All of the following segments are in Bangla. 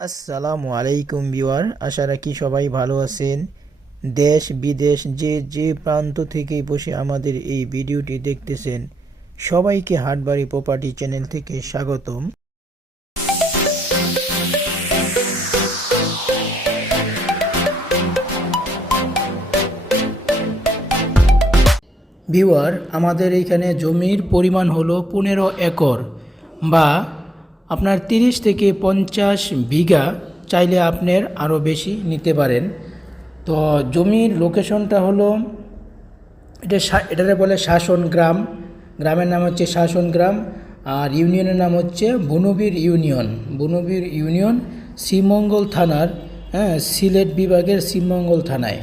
আসসালামু আলাইকুম বিওয়ার আশা রাখি সবাই ভালো আছেন। দেশ বিদেশ যে যে প্রান্ত থেকেই বসে আমাদের এই ভিডিওটি দেখতেছেন, সবাইকে হাটবাড়ি প্রপার্টি চ্যানেল থেকে স্বাগতম। ভিউয়ার, আমাদের এইখানে জমির পরিমাণ হলো পনেরো একর বা আপনার তিরিশ থেকে পঞ্চাশ বিঘা চাইলে আপনার আরও বেশি নিতে পারেন। তো জমির লোকেশনটা হলো, এটা এটারে বলে শাসন গ্রাম। গ্রামের নাম হচ্ছে শাসন গ্রাম, আর ইউনিয়নের নাম হচ্ছে বনবীর ইউনিয়ন। বনবীর ইউনিয়ন শ্রীমঙ্গল থানার হ্যাঁ সিলেট বিভাগের শ্রীমঙ্গল থানায়।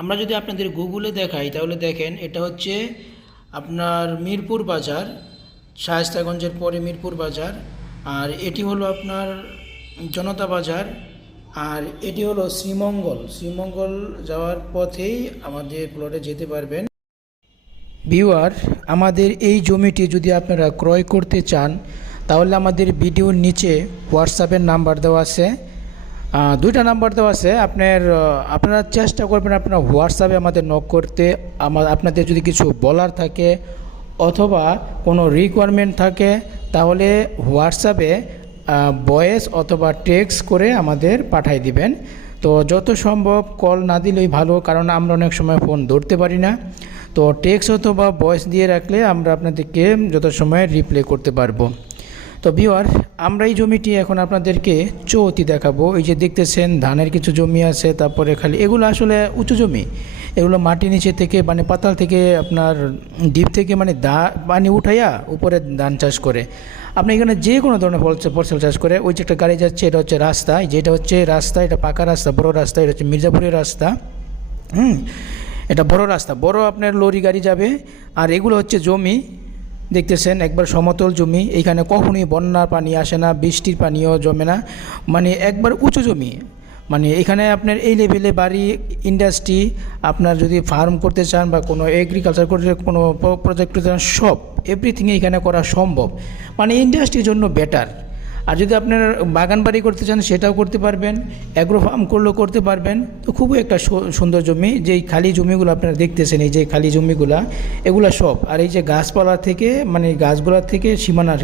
আমরা যদি আপনাদের গুগলে দেখাই, তাহলে দেখেন এটা হচ্ছে আপনার মিরপুর বাজার। শায়স্তাগঞ্জের পরে মিরপুর বাজার, আর এটি হলো আপনার জনতা বাজার, আর এটি হলো শ্রীমঙ্গল। শ্রীমঙ্গল যাওয়ার পথেই আমাদের প্লটে যেতে পারবেন। ভিউয়ার আমাদের এই জমিটি যদি আপনারা ক্রয় করতে চান, তাহলে আমাদের ভিডিওর নিচে হোয়াটসঅ্যাপের নাম্বার দেওয়া আছে। দুইটা নাম্বার দেওয়া আছে। আপনার আপনারা চেষ্টা করবেন আপনার হোয়াটসঅ্যাপে আমাদের নক করতে। আমার আপনাদের যদি কিছু বলার থাকে অথবা কোনো রিকোয়ারমেন্ট থাকে, তাহলে হোয়াটসঅ্যাপে ভয়েস অথবা টেক্স করে আমাদের পাঠাই দিবেন। তো যত সম্ভব কল না দিলেই ভালো, কারণ আমরা অনেক সময় ফোন ধরতে পারি না। তো টেক্স অথবা ভয়েস দিয়ে রাখলে আমরা আপনাদেরকে যত সময় রিপ্লে করতে পারব। তো বিওয়ার আমরা এই জমিটি এখন আপনাদেরকে চৌতি দেখাবো। এই যে দেখতেছেন, ধানের কিছু জমি আছে, তারপরে খালি এগুলো আসলে উঁচু জমি। এগুলো মাটি নিচে থেকে মানে পাতাল থেকে আপনার ডিপ থেকে মানে দা, পানি উঠাইয়া উপরে ধান চাষ করে। আপনি এখানে যে কোনো ধরনের ফল ফসল চাষ করে, ওই যে একটা গাড়ি যাচ্ছে, এটা হচ্ছে রাস্তা। যেটা হচ্ছে রাস্তা, এটা পাকা রাস্তা, বড় রাস্তা, এটা হচ্ছে মির্জাপুরের রাস্তা। হুম, এটা বড় রাস্তা। বড় আপনার লরি গাড়ি যাবে, আর এগুলো হচ্ছে জমি। দেখতেছেন, একবার সমতল জমি, এখানে কখনোই বন্যার পানি আসে না, বৃষ্টির পানিও জমে না। মানে একবার উঁচু জমি মানে এখানে আপনার এই লেভেলে বাড়ি ইন্ডাস্ট্রি আপনার যদি ফার্ম করতে চান বা কোনো এগ্রিকালচার করতে, কোনো প্রজেক্ট করতে চান, সব এভরিথিং এখানে করা সম্ভব। মানে ইন্ডাস্ট্রির জন্য বেটার আর যদি আপনার বাগান বাড়ি করতে চান, সেটাও করতে পারবেন। অ্যাগ্রো ফার্ম করলেও করতে পারবেন। তো খুবই একটা সুন্দর জমি, যেই খালি জমিগুলো আপনারা দেখতেছেন, এই যে খালি জমিগুলা, এগুলা সব। আর এই যে গাছপালা থেকে মানে গাছগুলার থেকে সীমানার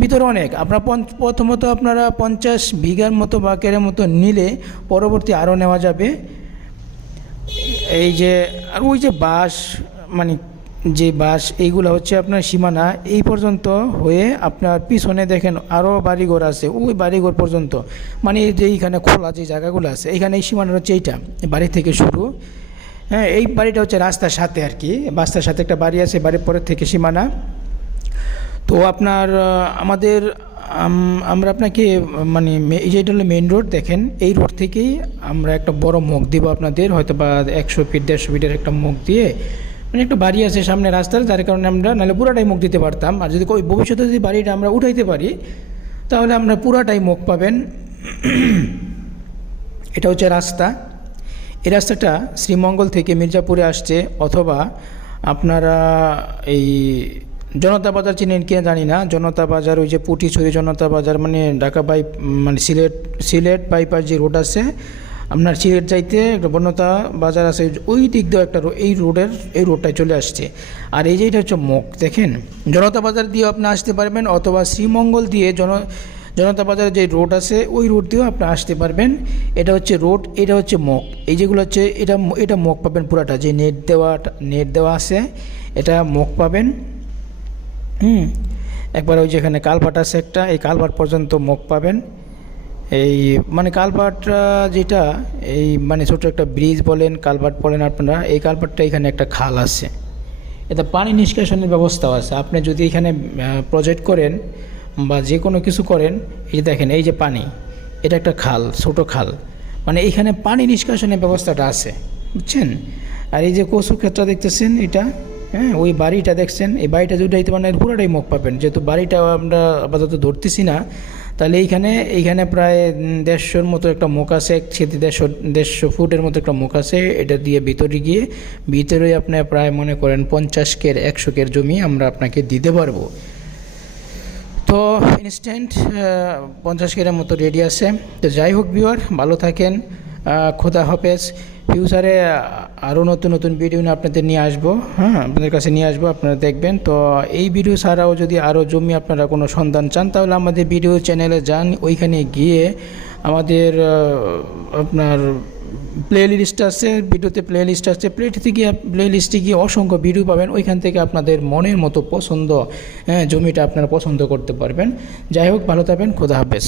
ভিতরে অনেক। আপনার প্রথমত আপনারা পঞ্চাশ বিঘার মতো বা মতো নিলে পরবর্তী আরও নেওয়া যাবে। এই যে, আর ওই যে বাঁশ মানে যে বাস, এইগুলো হচ্ছে আপনার সীমানা। এই পর্যন্ত হয়ে আপনার পিছনে দেখেন আরও বাড়িঘর আছে, ওই বাড়িঘর পর্যন্ত। মানে যে এইখানে খোলা যে জায়গাগুলো আছে, এইখানে এই সীমানা হচ্ছে এইটা বাড়ি থেকে শুরু। হ্যাঁ এই বাড়িটা হচ্ছে রাস্তার সাথে আর কি, রাস্তার সাথে একটা বাড়ি আছে, বাড়ির পরের থেকে সীমানা। তো আপনার আমাদের আমরা আপনাকে মানে এই যে এটা হলো মেন রোড দেখেন, এই রোড থেকেই আমরা একটা বড় মুখ দিব আপনাদের হয়তো বা একশো ফিট দেড়শো ফিটের একটা মুখ দিয়ে। মানে একটু বাড়ি আছে সামনে রাস্তার, যার কারণে আমরা নাহলে পুরাটাই মুখ দিতে পারতাম। আর যদি ভবিষ্যতে যদি বাড়িটা আমরা উঠাইতে পারি, তাহলে আমরা পুরাটাই মুখ পাবেন। এটা হচ্ছে রাস্তা। এই রাস্তাটা শ্রীমঙ্গল থেকে মির্জাপুরে আসছে, অথবা আপনারা এই জনতা বাজার চিনেন কিনা জানি না। জনতা বাজার, ওই যে পুটিছড়ি জনতা বাজার মানে ঢাকা বাই মানে সিলেট সিলেট বাইপাস যে রোড আছে আপনার সিলেট যাইতে একটা বনতা বাজার আছে, ওই দিক দিয়ে একটা এই রোডের, এই রোডটায় চলে আসছে। আর এই যে এটা হচ্ছে মুখ দেখেন? জনতা বাজার দিয়েও আপনি আসতে পারবেন, অথবা শ্রীমঙ্গল দিয়ে জন জনতা বাজারে যে রোড আছে, ওই রোড দিয়েও আপনি আসতে পারবেন। এটা হচ্ছে রোড, এটা হচ্ছে মুখ এই যেগুলো হচ্ছে, এটা এটা মুখ পাবেন পুরাটা। যে নেট দেওয়া নেট দেওয়া আছে, এটা মুখ পাবেন। হুম। একবার ওই যেখানে কালভার্ট আছে একটা, এই কালভার্ট পর্যন্ত মুখ পাবেন। এই মানে কালভার্ট যেটা, এই মানে ছোট একটা ব্রিজ বলেন কালভার্ট বলেন আপনারা, এই কালভার্টটা এখানে একটা খাল আছে। এটা পানি নিষ্কাশনের ব্যবস্থাও আছে। আপনি যদি এখানে প্রজেক্ট করেন বা যে কোনো কিছু করেন, এই যে দেখেন, এই যে পানি, এটা একটা খাল, ছোট খাল। মানে এখানে পানি নিষ্কাশনের ব্যবস্থাটা আছে, বুঝছেন? আর এই যে কচু ক্ষেত্র দেখতেছেন, এটা হ্যাঁ ওই বাড়িটা দেখছেন, এই বাড়িটা যদি মানে পুরোটাই মুখ পাবেন। যেহেতু বাড়িটা আমরা আপাতত ধরতেছি না তাহলে এইখানে এইখানে প্রায় দেড়শোর মতো একটা মুখ আছে সেটি দেড়শো দেড়শো ফুটের মতো একটা মুখ আছে, এটা দিয়ে ভিতরে গিয়ে, ভিতরে আপনার প্রায় মনে করেন পঞ্চাশ কের, একশো কের জমি আমরা আপনাকে দিতে পারব। তো ইনস্ট্যান্ট পঞ্চাশ কেরার মতো রেডি আছে। তো যাই হোক ভিউয়ার ভালো থাকেন খোদা হাফেজ। ফিউচারে আরও নতুন নতুন ভিডিও নিয়ে আপনাদের নিয়ে আসব। হ্যাঁ আপনাদের কাছে নিয়ে আসব, আপনারা দেখবেন। তো এই ভিডিও ছাড়াও যদি আরও জমি আপনারা কোনো সন্ধান চান, তাহলে আমাদের ভিডিও চ্যানেলে যান। ওইখানে গিয়ে আমাদের আপনার প্লে লিস্ট আছে ভিডিওতে প্লে লিস্ট আছে। প্লেটিতে গিয়ে প্লে লিস্টে গিয়ে অসংখ্য ভিডিও পাবেন। ওইখান থেকে আপনাদের মনের মতো পছন্দ হ্যাঁ জমিটা আপনারা পছন্দ করতে পারবেন। যাই হোক, ভালো থাকবেন। খোদা হাফেজ।